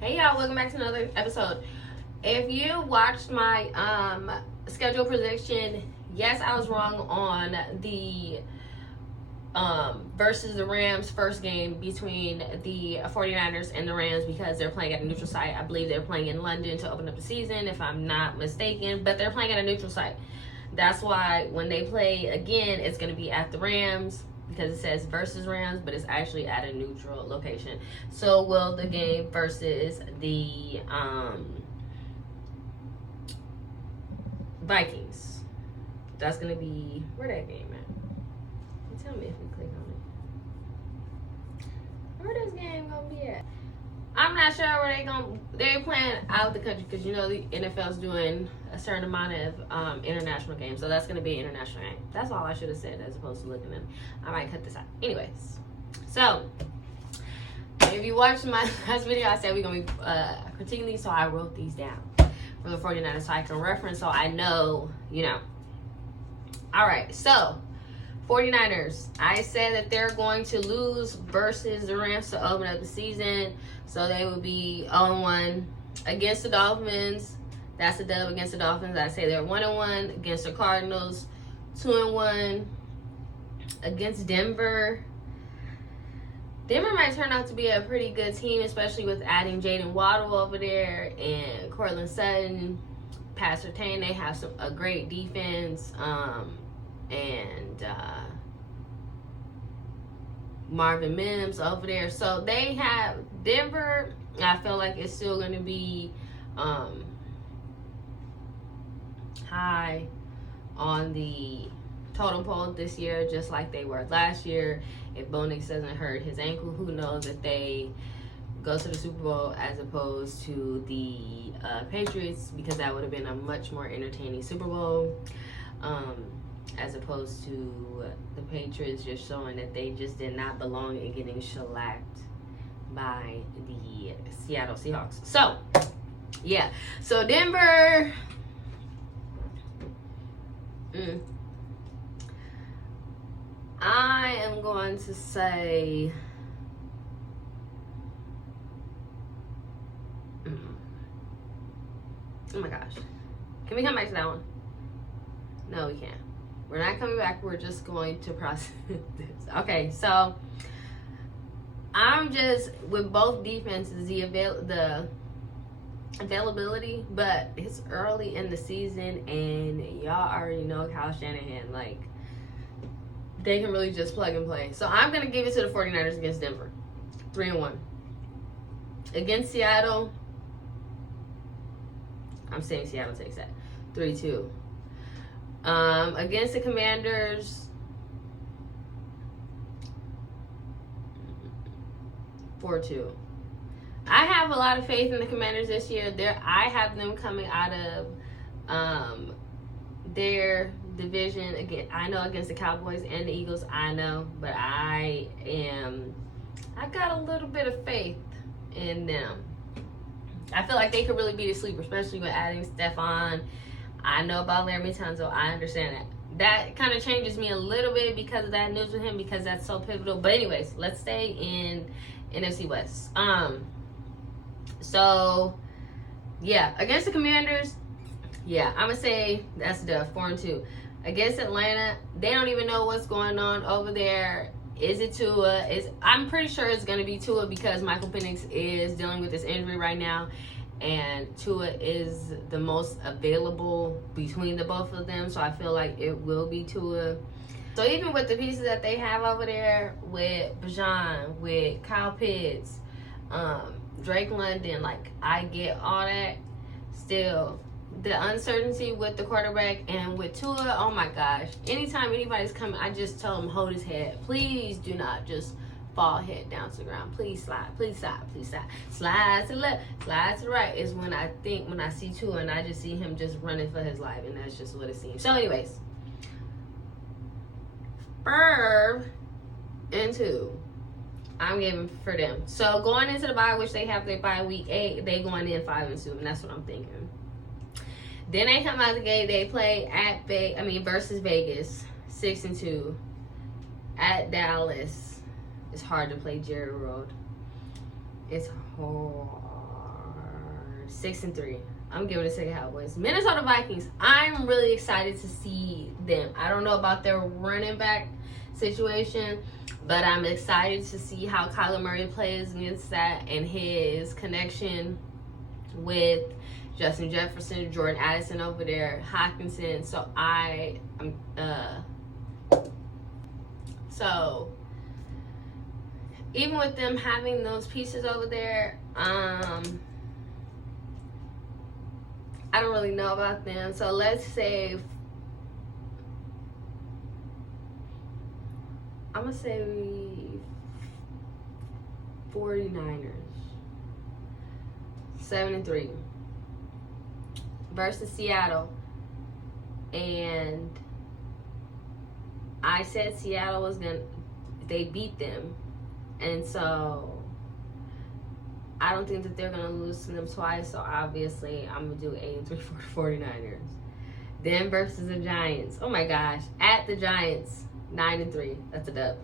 Hey y'all, welcome back to another episode. If you watched my schedule prediction, yes, I was wrong on the versus the Rams first game between the 49ers and the Rams because they're playing at a neutral site. I believe they're playing in London to open up the season, if I'm not mistaken, but they're playing at a neutral site. That's why when they play again, it's going to be at the Rams because it says versus Rams, but it's actually at a neutral location. So will the game versus the Vikings. That's going to be, where that game at? Tell me if we click on it. Where this game going to be at? I'm not sure where they're playing out of the country because you know the NFL's doing a certain amount of international games, so that's going to be an international game. That's all I should have said as opposed to looking at them. I might cut this out. Anyways, so if you watched my last video, I said we're going to be critiquing these, so I wrote these down for the 49ers so I can reference so I know, you know. All right, so 49ers, I said that they're going to lose versus the Rams to open up the season. So they would be 0-1 against the Dolphins. That's a dub against the Dolphins. I say they're 1-1 against the Cardinals, 2-1 against Denver. Denver might turn out to be a pretty good team, especially with adding Jaden Waddle over there and Cortland Sutton, Pat Surtain. They have a great defense. And Marvin Mims over there. So they have Denver. I feel like it's still going to be high on the totem pole this year, just like they were last year. If Bo Nix doesn't hurt his ankle, who knows if they go to the Super Bowl as opposed to the Patriots, because that would have been a much more entertaining Super Bowl. As opposed to the Patriots just showing that they just did not belong and getting shellacked by the Seattle Seahawks. So, yeah. So, Denver. I am going to say. Oh my gosh. Can we come back to that one? No, we can't. We're not coming back. We're just going to process this. Okay, so I'm just with both defenses, the availability, but it's early in the season, and y'all already know Kyle Shanahan. Like, they can really just plug and play. So I'm gonna give it to the 49ers against Denver, 3-1. Against Seattle, I'm saying Seattle takes that, 3-2. Against the Commanders, 4-2. I have a lot of faith in the Commanders this year. I have them coming out of their division again. I know against the Cowboys and the Eagles, I know, but I got a little bit of faith in them. I feel like they could really be the sleeper, especially with adding Stephon. I know about Laremy Tunsil. I understand that. That kind of changes me a little bit because of that news with him, because that's so pivotal. But anyways, let's stay in NFC West. So, yeah, against the Commanders, yeah, I'm going to say that's the 4-2. Against Atlanta, they don't even know what's going on over there. Is it Tua? I'm pretty sure it's going to be Tua because Michael Penix is dealing with this injury right now. And Tua is the most available between the both of them. So I feel like it will be Tua. So even with the pieces that they have over there with Bijan, with Kyle Pitts, Drake London, like, I get all that. Still, the uncertainty with the quarterback and with Tua, oh my gosh. Anytime anybody's coming, I just tell them, hold his head. Please do not just fall head down to the ground. Please slide. Please slide. Please slide. Slide to the left. Slide to the right is when I see Tua and I just see him just running for his life, and that's just what it seems. So anyways, Ferb and 2. I'm giving for them. So going into the bye, which they have their bye week 8, they going in 5-2, and that's what I'm thinking. Then they come out the gate, they play versus Vegas, 6-2. At Dallas. It's hard to play Jerry Road. It's 6-3. I'm giving it to the Cowboys. Minnesota Vikings. I'm really excited to see them. I don't know about their running back situation, but I'm excited to see how Kyler Murray plays against that and his connection with Justin Jefferson, Jordan Addison over there, Hawkinson. So even with them having those pieces over there, I don't really know about them. So let's say, I'm going to say 49ers. 7-3 versus Seattle. And I said Seattle was they beat them. And so I don't think that they're going to lose to them twice. So obviously I'm going to do 8-3 for the 49ers. Then versus the Giants. Oh my gosh. At the Giants, 9-3. That's a dub.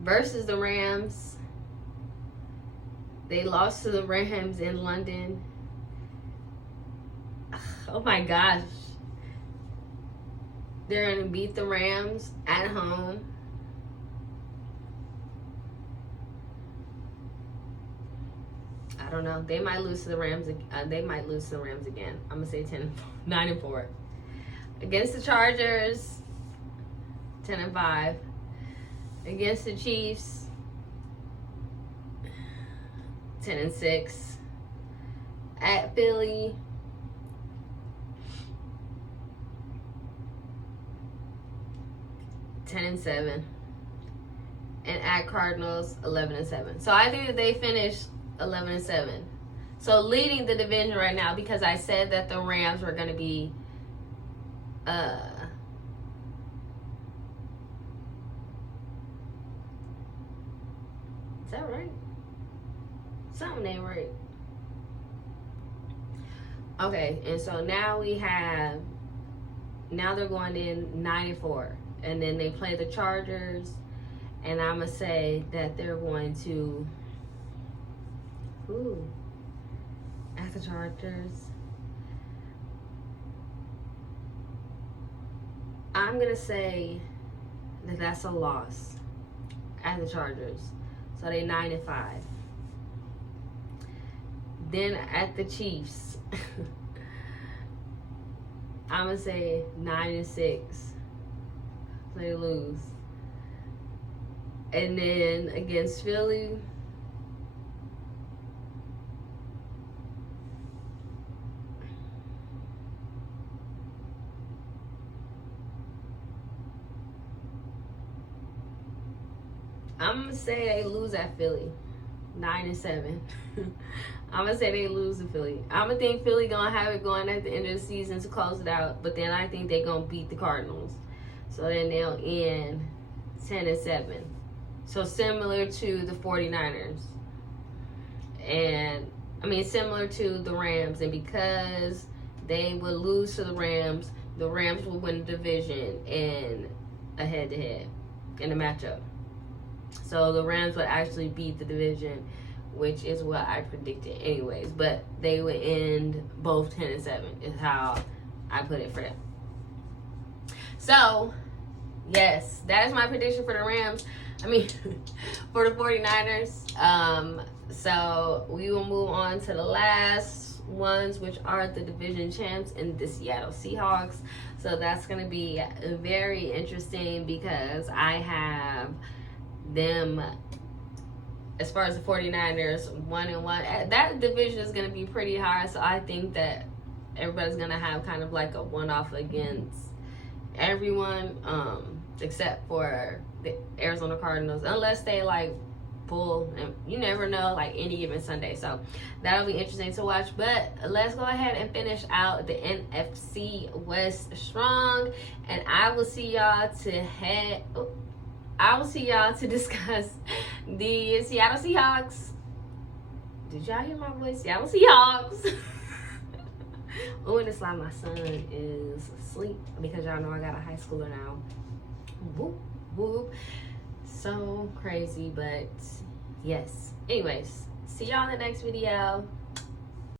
Versus the Rams. They lost to the Rams in London. Oh my gosh. They're going to beat the Rams at home. I don't know. They might lose to the Rams. They might lose to the Rams again. I'm going to say 9-4. Against the Chargers, 10-5. Against the Chiefs, 10-6. At Philly, 10-7. And at Cardinals, 11-7. So I think that they finished 11-7. So leading the division right now, because I said that the Rams were going to be is that right? Something ain't right. Okay, and so now they're going in 9-4. And then they play the Chargers. And I'm going to say that they're going to at the Chargers. I'm going to say that that's a loss at the Chargers. So they 9-5. Then at the Chiefs, I'm going to say 9-6. So they lose. And then against Philly, I'm going to say they lose at Philly. 9-7. I'm going to say they lose to Philly. I'm going to think Philly going to have it going at the end of the season to close it out. But then I think they're going to beat the Cardinals. So then they'll end 10-7. So similar to the 49ers. And, I mean, similar to the Rams. And because they would lose to the Rams will win the division in a head-to-head, in a matchup. So the Rams would actually beat the division, which is what I predicted anyways. But they would end both 10-7 is how I put it for them. So, yes, that is my prediction for the Rams. For the 49ers. So we will move on to the last ones, which are the division champs and the Seattle Seahawks. So that's going to be very interesting because I have them, as far as the 49ers, 1-1. That division is going to be pretty hard. So I think that everybody's going to have kind of like a one-off against everyone, except for the Arizona Cardinals, unless they like pull, and you never know, like any given Sunday. So that'll be interesting to watch. But let's go ahead and finish out the NFC West strong, and I will see y'all to discuss the Seattle Seahawks. Did y'all hear my voice? Seattle Seahawks. Oh, and it's like my son is asleep because y'all know I got a high schooler now. Whoop, whoop. So crazy, but yes. Anyways, See y'all in the next video.